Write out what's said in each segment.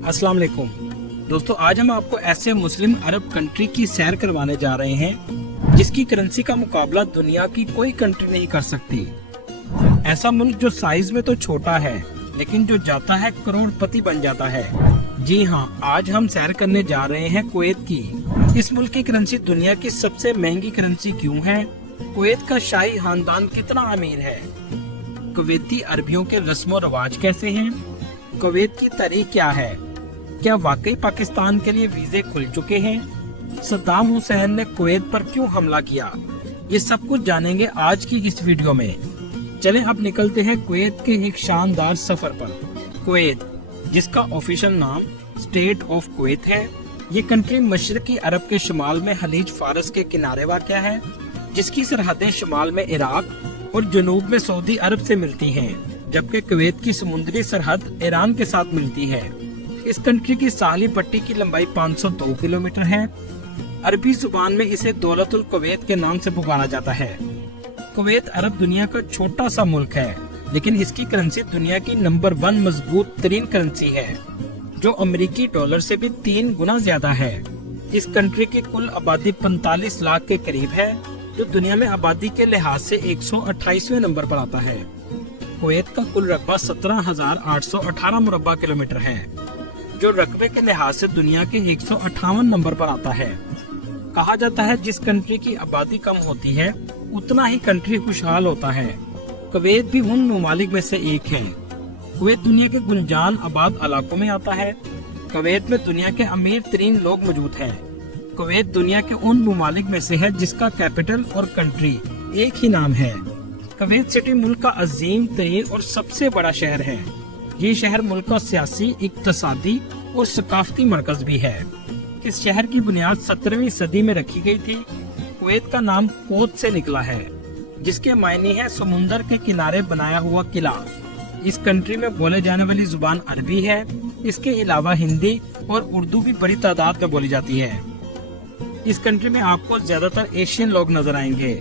अस्सलाम वालेकुम दोस्तों, आज हम आपको ऐसे मुस्लिम अरब कंट्री की सैर करवाने जा रहे हैं जिसकी करेंसी का मुकाबला दुनिया की कोई कंट्री नहीं कर सकती। ऐसा मुल्क जो साइज में तो छोटा है लेकिन जो जाता है करोड़पति बन जाता है। जी हाँ, आज हम सैर करने जा रहे हैं कुवैत की। इस मुल्क की करेंसी दुनिया की सबसे महंगी करेंसी क्यों है? कुवैत का शाही खानदान कितना अमीर है? कुवैती अरबियों के रस्मो रवाज कैसे हैं? कुवैत की तारीख क्या है? क्या वाकई पाकिस्तान के लिए वीजे खुल चुके हैं? सद्दाम हुसैन ने कुवैत पर क्यों हमला किया? ये सब कुछ जानेंगे आज की इस वीडियो में। चलें अब निकलते हैं कुवैत के एक शानदार सफर पर। कुवैत, जिसका ऑफिशियल नाम स्टेट ऑफ कुवैत है, ये कंट्री मशरकी अरब के शुमाल में खलीज फारस के किनारे वाक़ है, जिसकी सरहदें शुमाल में इराक और जनूब में सऊदी अरब से मिलती हैं, जबकि कुवैत की समुद्री सरहद ईरान के साथ मिलती है। इस कंट्री की साहली पट्टी की लंबाई 502 किलोमीटर है। अरबी जुबान में इसे दौलतुल कुवैत के नाम से पुकारा जाता है। कुवैत अरब दुनिया का छोटा सा मुल्क है, लेकिन इसकी करेंसी दुनिया की नंबर 1 मजबूत तरीन करेंसी है, जो अमेरिकी डॉलर से भी 3 गुना ज्यादा है। इस कंट्री की कुल आबादी 45 लाख के करीब है, जो दुनिया में आबादी के लिहाज से 128वें नंबर पर आता है। कुवैत का कुल रकबा 17,818 मुरब्बा किलोमीटर है, जो रकबे के लिहाज से दुनिया के 158 नंबर पर आता है। कहा जाता है जिस कंट्री की आबादी कम होती है उतना ही कंट्री खुशहाल होता है। कुवैत भी उन ममालिक में से एक है। कुवैत दुनिया के गुंजान आबाद इलाकों में आता है। कुवैत में दुनिया के अमीर तरीन लोग मौजूद हैं। कुवैत दुनिया के उन ममालिक में से है जिसका कैपिटल और कंट्री एक ही नाम है। कुवैत सिटी मुल्क का अजीम तरीन और सबसे बड़ा शहर है। ये शहर मुल्क का सियासी, इक्तसादी और सकाफती मरकज भी है। इस शहर की बुनियाद 17वीं सदी में रखी गई थी। कुवैत का नाम कोत से निकला है, जिसके मायने है समुंदर के किनारे बनाया हुआ किला। इस कंट्री में बोले जाने वाली जुबान अरबी है। इसके अलावा हिंदी और उर्दू भी बड़ी तादाद में बोली जाती है। इस कंट्री में आपको ज्यादातर एशियन लोग नजर आएंगे।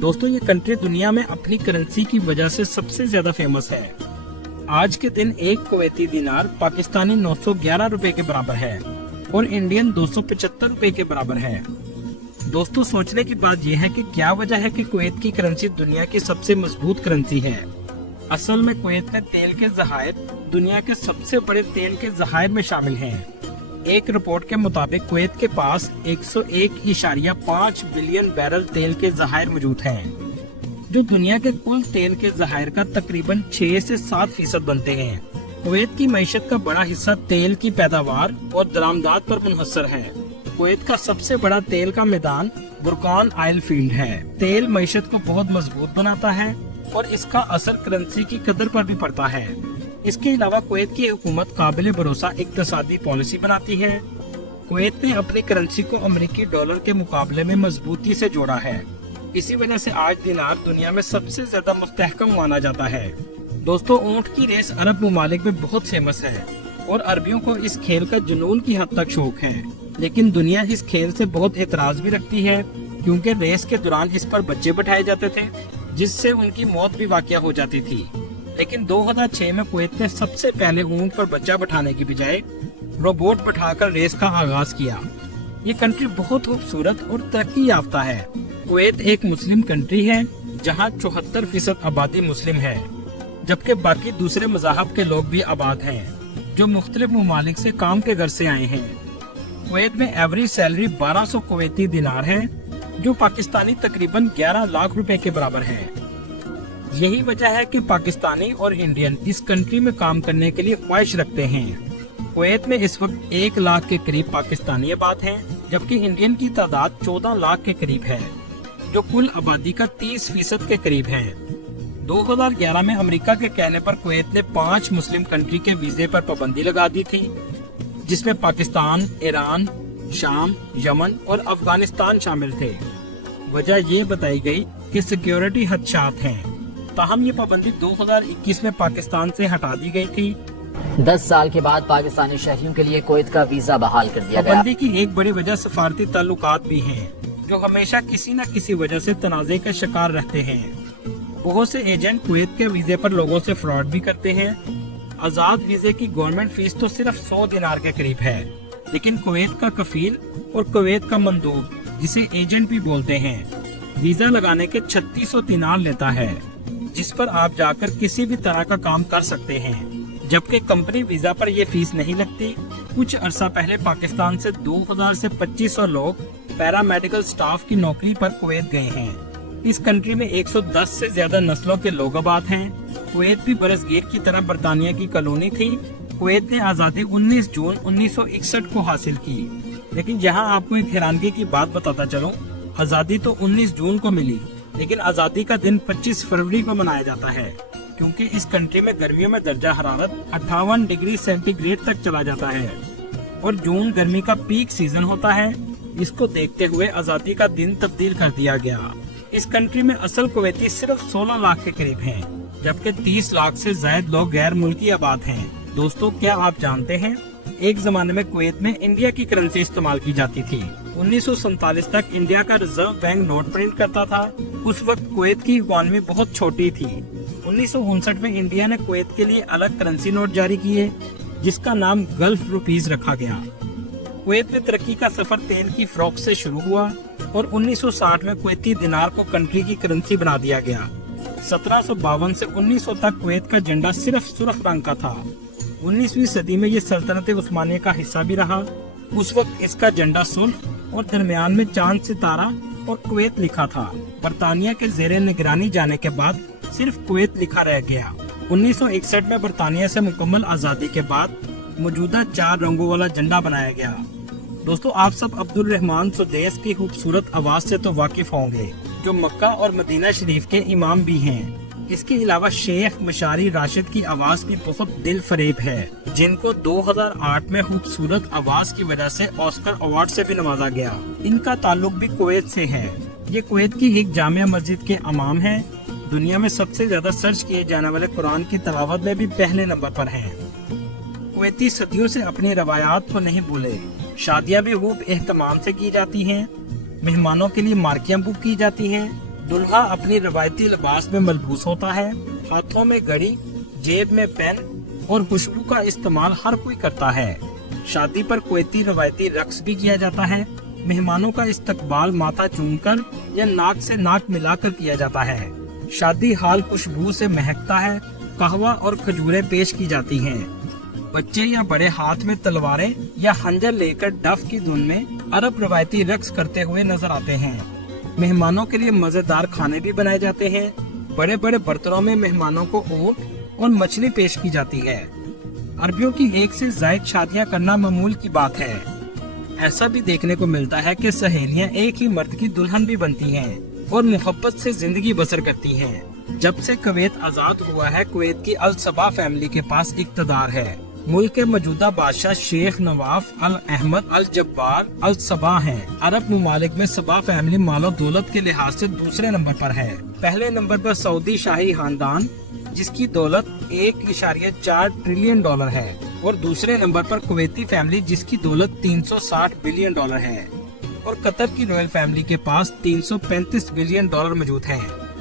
दोस्तों, ये कंट्री दुनिया में अपनी करेंसी की वजह से सबसे ज्यादा फेमस है। आज के दिन एक कुवैती दिनार पाकिस्तानी 911 रुपए के बराबर है और इंडियन 275 रुपए के बराबर है। दोस्तों, सोचने की बात यह है कि क्या वजह है कि कुवैत की करेंसी दुनिया की सबसे मजबूत करेंसी है। असल में कुवैत में तेल के ज़खायर दुनिया के सबसे बड़े तेल के ज़खायर में शामिल हैं। एक रिपोर्ट के मुताबिक कुवैत के पास 101.5 बिलियन बैरल तेल के ज़खायर मौजूद हैं, जो दुनिया के कुल तेल के ज़खायर का तकरीबन 6 से 7% बनते हैं। कुवैत की मईशत का बड़ा हिस्सा तेल की पैदावार और दरामदात पर मुनहसर है। कुवैत का सबसे बड़ा तेल का मैदान बुरकान ऑयल फील्ड है। तेल मईशत को बहुत मजबूत बनाता है और इसका असर करेंसी की कदर पर भी पड़ता है। इसके अलावा कुवैत की हुकूमत काबिल भरोसा इक्तसादी पॉलिसी बनाती है। कुवैत ने अपनी करेंसी को अमेरिकी डॉलर के मुकाबले में मजबूती से जोड़ा है। इसी वजह से आज दिनार दुनिया में सबसे ज्यादा मुस्तहकम माना जाता है। दोस्तों, ऊंट की रेस अरब ममालिक में बहुत फेमस है और अरबियों को इस खेल का जुनून की हद तक शौक है। लेकिन दुनिया इस खेल से बहुत एतराज भी रखती है, क्योंकि रेस के दौरान इस पर बच्चे बैठाए जाते थे, जिससे उनकी मौत भी वाक़या हो जाती थी। लेकिन 2006 में कुवैत ने सबसे पहले ऊंट पर बच्चा बैठाने की बजाय रोबोट बैठाकर रेस का आगाज किया। ये कंट्री बहुत खूबसूरत और तरक्की याफ्ता है। कुवैत एक मुस्लिम कंट्री है, जहाँ 74% आबादी मुस्लिम है, जबकि बाकी दूसरे मज़ाहब के लोग भी आबाद हैं, जो मुख्तलिफ ममालिक से काम के घर से आए हैं। कुवैत में एवरेज सैलरी 1200 कुवैती दिनार है, जो पाकिस्तानी तकरीबन 11 लाख रुपए के बराबर है। यही वजह है कि पाकिस्तानी और इंडियन इस कंट्री में काम करने के लिए ख्वाहिश रखते हैं। कुवैत में इस वक्त 1 लाख के करीब पाकिस्तानी आबाद हैं, जबकि इंडियन की तादाद 14 लाख के करीब है, जो कुल आबादी का 30% के करीब है। 2011 में अमेरिका के कहने पर कुवैत ने 5 मुस्लिम कंट्री के वीजे पर पाबंदी लगा दी थी, जिसमें पाकिस्तान, ईरान, शाम, यमन और अफगानिस्तान शामिल थे। वजह ये बताई गई कि सिक्योरिटी खदशात हैं। ताहम ये पाबंदी 2021 में पाकिस्तान से हटा दी गई थी। 10 साल के बाद पाकिस्तानी शहरियों के लिए कुवैत का वीजा बहाल कर दिया गया। पाबंदी की एक बड़ी वजह सफारती ताल्लुकात भी हैं, जो हमेशा किसी न किसी वजह से तनाज़े का शिकार रहते हैं। बहुत से एजेंट कुवैत के वीजे पर लोगों से फ्रॉड भी करते हैं। आजाद वीजे की गवर्नमेंट फीस तो सिर्फ 100 दिनार के करीब है, लेकिन कुवैत का कफील और कुवैत का मंदूब, जिसे एजेंट भी बोलते हैं, वीजा लगाने के 3600 दिनार लेता है, जिस पर आप जाकर किसी भी तरह का काम कर सकते हैं। जबकि कंपनी वीजा पर ये फीस नहीं लगती। कुछ अरसा पहले पाकिस्तान से 2000 से 2500 लोग पैरामेडिकल स्टाफ की नौकरी पर कुवैत गए हैं। इस कंट्री में 110 से ज्यादा नस्लों के लोग आबाद हैं। कुवैत भी बरसगीर की तरह बरतानिया की कॉलोनी थी। कुवैत ने आजादी 19 जून 1961 को हासिल की, लेकिन यहाँ आपको एक हैरानगी की बात बताता चलूं, आजादी तो 19 जून को मिली, लेकिन आजादी का दिन 25 फरवरी को मनाया जाता है, क्योंकि इस कंट्री में गर्मियों में दर्जा हरारत 58 डिग्री सेंटीग्रेड तक चला जाता है और जून गर्मी का पीक सीजन होता है। इसको देखते हुए आजादी का दिन तब्दील कर दिया गया। इस कंट्री में असल कुवैती सिर्फ 16 लाख के करीब हैं, जबकि 30 लाख से ज्यादा लोग गैर मुल्की आबाद हैं। दोस्तों, क्या आप जानते हैं, एक जमाने में कुवैत में इंडिया की करेंसी इस्तेमाल की जाती थी। 1947 तक इंडिया का रिजर्व बैंक नोट प्रिंट करता था। उस वक्त कुवैत की इकोनॉमी बहुत छोटी थी। 1959 में इंडिया ने कुवैत के लिए अलग करेंसी नोट जारी किए, जिसका नाम गल्फ रुपीज रखा गया। कुवैत में तरक्की का सफर तेल की फरोख्त से शुरू हुआ और 1960 में कुवैती दिनार को कंट्री की करेंसी बना दिया गया। 1752 से 1900 तक कुवैत का झंडा सिर्फ सुर्ख रंग का था। 19वीं सदी में ये सल्तनत उस्मानिया का हिस्सा भी रहा। उस वक्त इसका झंडा सुर्ख और दरमियान में चांद सितारा और कुवैत लिखा था। बरतानिया के जेरे निगरानी जाने के बाद सिर्फ कुवैत लिखा रह गया। 1961 में बरतानिया से मुकम्मल आजादी के बाद मौजूदा 4 रंगों वाला झंडा बनाया गया। दोस्तों, आप सब अब्दुल रहमान सुदैस की खूबसूरत आवाज से तो वाकिफ होंगे, जो मक्का और मदीना शरीफ के इमाम भी हैं। इसके अलावा शेख मशारी राशिद की आवाज भी बहुत दिल फरेब है, जिनको 2008 में खूबसूरत आवाज की वजह से ऑस्कर अवार्ड से भी नवाजा गया। इनका ताल्लुक भी कुवैत से है। ये कुवैत की एक जामिया मस्जिद के इमाम हैं। दुनिया में सबसे ज्यादा सर्च किए जाने वाले कुरान की तिलावत में भी पहले नंबर पर हैं। कुवैती सदियों से अपनी रवायात को नहीं भूले। शादियां भी खूब एहतमाम से की जाती हैं। मेहमानों के लिए मार्कियां बुक की जाती हैं। दुल्हा अपनी रवायती लिबास में मलबूस होता है। हाथों में घड़ी, जेब में पेन और खुशबू का इस्तेमाल हर कोई करता है। शादी पर कुवैती रवायती रक्स भी किया जाता है। मेहमानों का इस्तकबाल माथा चूमकर या नाक से नाक मिलाकर किया जाता है। शादी हाल खुशबू से महकता है। कहवा और खजूरें पेश की जाती हैं। बच्चे या बड़े हाथ में तलवारें या खंजर लेकर डफ की धुन में अरब रवायती रक्स करते हुए नजर आते हैं। मेहमानों के लिए मजेदार खाने भी बनाए जाते हैं। बड़े बड़े बर्तनों में मेहमानों को ऊंट और मछली पेश की जाती है। अरबियों की 1 से ज्यादा शादियां करना मामूल की बात है। ऐसा भी देखने को मिलता है कि सहेलियां एक ही मर्द की दुल्हन भी बनती हैं और मोहब्बत से जिंदगी बसर करती हैं। जब से कुवैत आजाद हुआ है, कुवैत की अल सबा फैमिली के पास इक्तदार है। मुल्क के मौजूदा बादशाह शेख नवाफ अल अहमद अल जब्बार अल सबा हैं। अरब ममालिक में सबा फैमिली मालो दौलत के लिहाज से दूसरे नंबर पर है। पहले नंबर पर सऊदी शाही खानदान, जिसकी दौलत 1.4 ट्रिलियन डॉलर है, और दूसरे नंबर पर कुवैती फैमिली, जिसकी दौलत 360 बिलियन डॉलर है, और कतर की रॉयल फैमिली के पास 335 बिलियन डॉलर मौजूद है।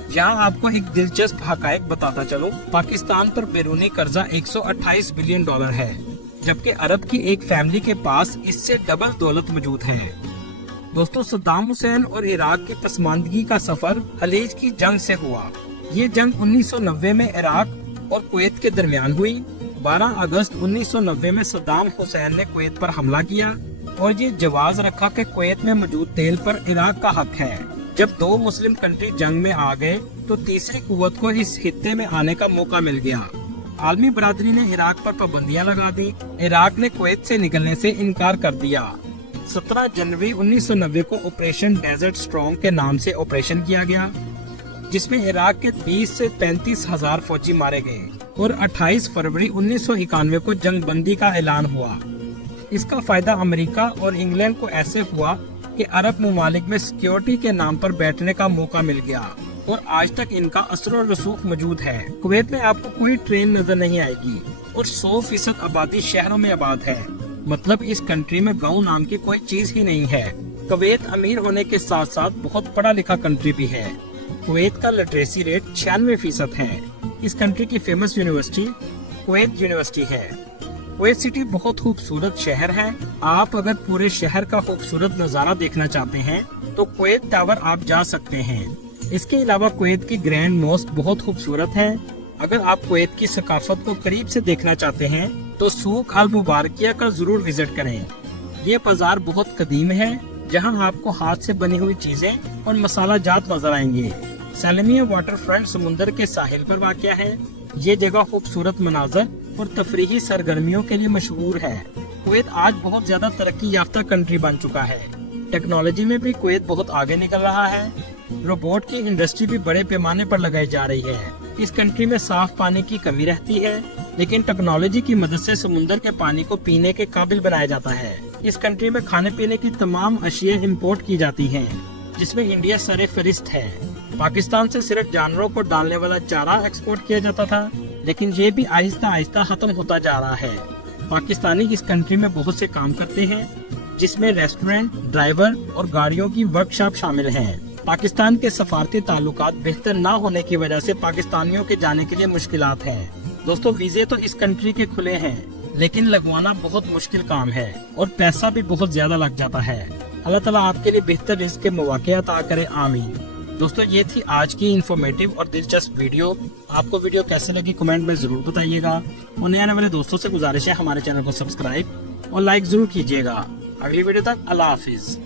यहाँ आपको एक दिलचस्प हकायक बताता चलो, पाकिस्तान पर बैरूनी कर्जा 128 बिलियन डॉलर है, जबकि अरब की एक फैमिली के पास इससे डबल दौलत मौजूद है। दोस्तों, सद्दाम हुसैन और इराक की पसमानदगी का सफर खलीज की जंग से हुआ। ये जंग 1990 में इराक और कुवैत के दरमियान हुई। 12 अगस्त 1990 में सद्दाम हुसैन ने कुवैत पर हमला किया और ये जवाज रखा कि कुवैत में मौजूद तेल पर इराक का हक है। जब 2 मुस्लिम कंट्री जंग में आ गए तो तीसरी कुव्वत को इस खित्ते में आने का मौका मिल गया। आलमी बरादरी ने इराक पर पाबंदियां लगा दी। इराक ने कुवैत से निकलने से इनकार कर दिया। 17 जनवरी 1990 को ऑपरेशन डेजर्ट स्ट्रॉन्ग के नाम से ऑपरेशन किया गया, जिसमें इराक के 20 से 35 हजार फौजी मारे गए और 28 फरवरी 1991 को जंग बंदी का ऐलान हुआ। इसका फायदा अमेरिका और इंग्लैंड को ऐसे हुआ कि अरब ममालिक में सिक्योरिटी के नाम पर बैठने का मौका मिल गया और आज तक इनका असर और रसूख मौजूद है। कुवैत में आपको कोई ट्रेन नजर नहीं आएगी और 100% आबादी शहरों में आबाद है। मतलब इस कंट्री में गांव नाम की कोई चीज ही नहीं है। कुवैत अमीर होने के साथ साथ बहुत पढ़ा लिखा कंट्री भी है। कुवैत का लिटरेसी रेट 96% है। इस कंट्री की फेमस यूनिवर्सिटी कुवैत यूनिवर्सिटी है। कुवैत सिटी बहुत खूबसूरत शहर है। आप अगर पूरे शहर का खूबसूरत नज़ारा देखना चाहते हैं तो कुवैत टावर आप जा सकते हैं। इसके अलावा कुवैत की ग्रैंड मॉस्क बहुत खूबसूरत है। अगर आप कुवैत की सकाफत को करीब से देखना चाहते हैं तो सूक अल मुबारकिया का जरूर विजिट करें। ये बाजार बहुत कदीम है, जहां आपको हाथ से बनी हुई चीजें और मसाला जात नजर आएंगे। सैलमिया वाटर फ्रंट समुंदर के साहिल पर वाक़या है। ये जगह खूबसूरत मनाजर और तफरीही सरगर्मियों के लिए मशहूर है। कुवैत आज बहुत ज्यादा तरक्की याफ्ता कंट्री बन चुका है। टेक्नोलॉजी में भी कुवैत बहुत आगे निकल रहा है। रोबोट की इंडस्ट्री भी बड़े पैमाने पर लगाई जा रही है। इस कंट्री में साफ पानी की कमी रहती है, लेकिन टेक्नोलॉजी की मदद से समुंदर के पानी को पीने के काबिल बनाया जाता है। इस कंट्री में खाने पीने की तमाम अशिया इंपोर्ट की जाती हैं, जिसमें इंडिया सरे फहरिस्त है। पाकिस्तान से सिर्फ जानवरों को डालने वाला चारा एक्सपोर्ट किया जाता था, लेकिन ये भी आहिस्ता आहिस्ता खत्म होता जा रहा है। पाकिस्तानी इस कंट्री में बहुत से काम करते हैं, जिसमें रेस्टोरेंट, ड्राइवर और गाड़ियों की वर्कशॉप शामिल हैं। पाकिस्तान के सफारती ताल्लुकात बेहतर न होने की वजह से पाकिस्तानियों के जाने के लिए मुश्किलात हैं। दोस्तों, वीजे तो इस कंट्री के खुले हैं, लेकिन लगवाना बहुत मुश्किल काम है और पैसा भी बहुत ज्यादा लग जाता है। अल्लाह ताला आपके लिए बेहतर रिज़्क़ के मौके अता करे, आमीन। दोस्तों, ये थी आज की इन्फॉर्मेटिव और दिलचस्प वीडियो। आपको वीडियो कैसे लगी कमेंट में जरूर बताइएगा और नए आने वाले दोस्तों से गुजारिश है हमारे चैनल को सब्सक्राइब और लाइक जरूर कीजिएगा। अगली वीडियो तक अल्लाह हाफिज।